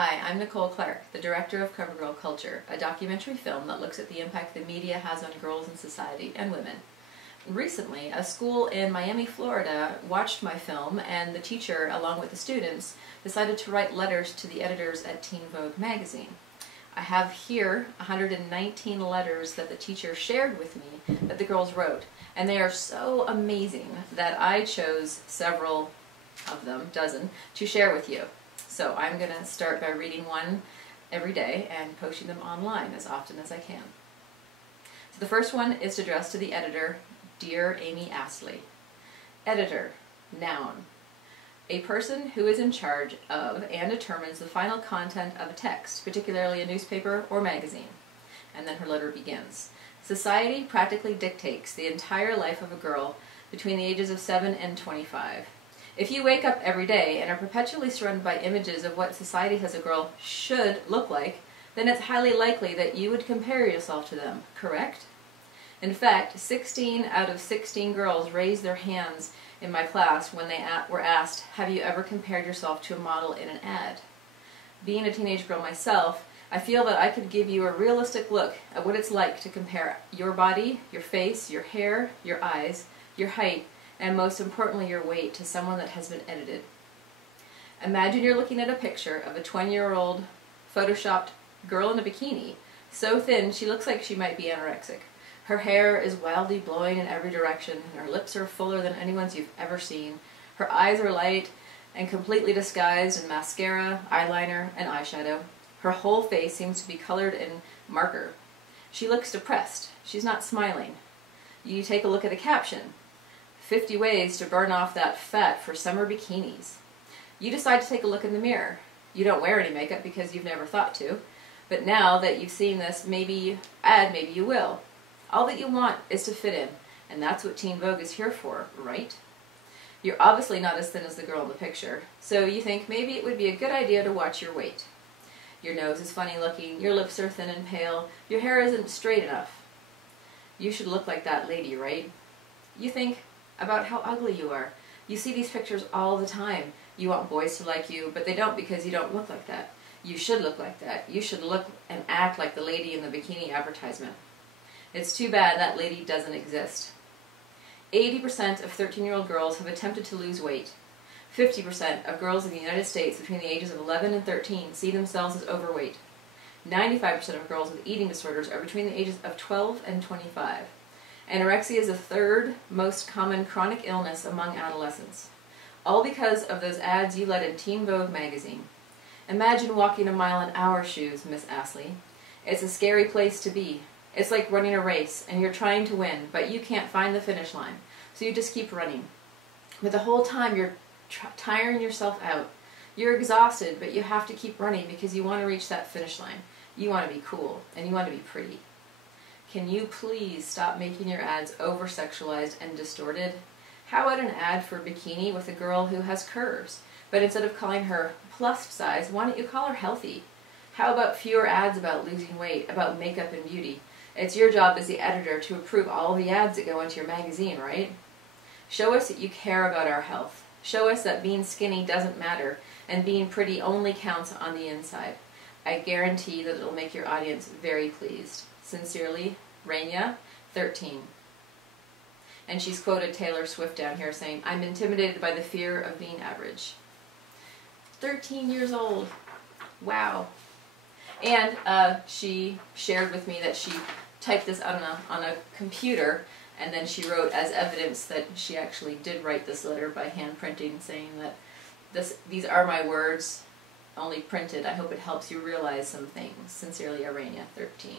Hi, I'm Nicole Clark, the director of CoverGirl Culture, a documentary film that looks at the impact the media has on girls in society and women. Recently, a school in Miami, Florida watched my film, and the teacher, along with the students, decided to write letters to the editors at Teen Vogue magazine. I have here 119 letters that the teacher shared with me that the girls wrote, and they are so amazing that I chose several of them, dozen, to share with you. So I'm going to start by reading one every day and posting them online as often as I can. So the first one is addressed to the editor, Dear Amy Astley. Editor, noun. A person who is in charge of and determines the final content of a text, particularly a newspaper or magazine. And then her letter begins. Society practically dictates the entire life of a girl between the ages of 7 and 25. If you wake up every day and are perpetually surrounded by images of what society says a girl should look like, then it's highly likely that you would compare yourself to them, correct? In fact, 16 out of 16 girls raised their hands in my class when they were asked, have you ever compared yourself to a model in an ad? Being a teenage girl myself, I feel that I could give you a realistic look at what it's like to compare your body, your face, your hair, your eyes, your height, and most importantly your weight to someone that has been edited. Imagine you're looking at a picture of a 20-year-old photoshopped girl in a bikini, so thin she looks like she might be anorexic. Her hair is wildly blowing in every direction, and her lips are fuller than anyone's you've ever seen. Her eyes are light and completely disguised in mascara, eyeliner, and eyeshadow. Her whole face seems to be colored in marker. She looks depressed. She's not smiling. You take a look at the caption. 50 ways to burn off that fat for summer bikinis. You decide to take a look in the mirror. You don't wear any makeup because you've never thought to, but now that you've seen this maybe you will. All that you want is to fit in, and that's what Teen Vogue is here for, right? You're obviously not as thin as the girl in the picture, so you think maybe it would be a good idea to watch your weight. Your nose is funny looking, your lips are thin and pale, your hair isn't straight enough. You should look like that lady, right? You think about how ugly you are. You see these pictures all the time. You want boys to like you, but they don't because you don't look like that. You should look like that. You should look and act like the lady in the bikini advertisement. It's too bad that lady doesn't exist. 80% of 13-year-old girls have attempted to lose weight. 50% of girls in the United States between the ages of 11 and 13 see themselves as overweight. 95% of girls with eating disorders are between the ages of 12 and 25. Anorexia is the third most common chronic illness among adolescents. All because of those ads you let in Teen Vogue magazine. Imagine walking a mile in our shoes, Miss Astley. It's a scary place to be. It's like running a race, and you're trying to win, but you can't find the finish line, so you just keep running. But the whole time you're tiring yourself out. You're exhausted, but you have to keep running because you want to reach that finish line. You want to be cool, and you want to be pretty. Can you please stop making your ads over-sexualized and distorted? How about an ad for a bikini with a girl who has curves? But instead of calling her plus size, why don't you call her healthy? How about fewer ads about losing weight, about makeup and beauty? It's your job as the editor to approve all the ads that go into your magazine, right? Show us that you care about our health. Show us that being skinny doesn't matter, and being pretty only counts on the inside. I guarantee that it'll make your audience very pleased. Sincerely, Raina, 13. And she's quoted Taylor Swift down here saying, I'm intimidated by the fear of being average. 13 years old. Wow. And she shared with me that she typed this on a computer, and then she wrote as evidence that she actually did write this letter by hand printing, saying that these are my words, only printed. I hope it helps you realize some things. Sincerely, Arania, 13.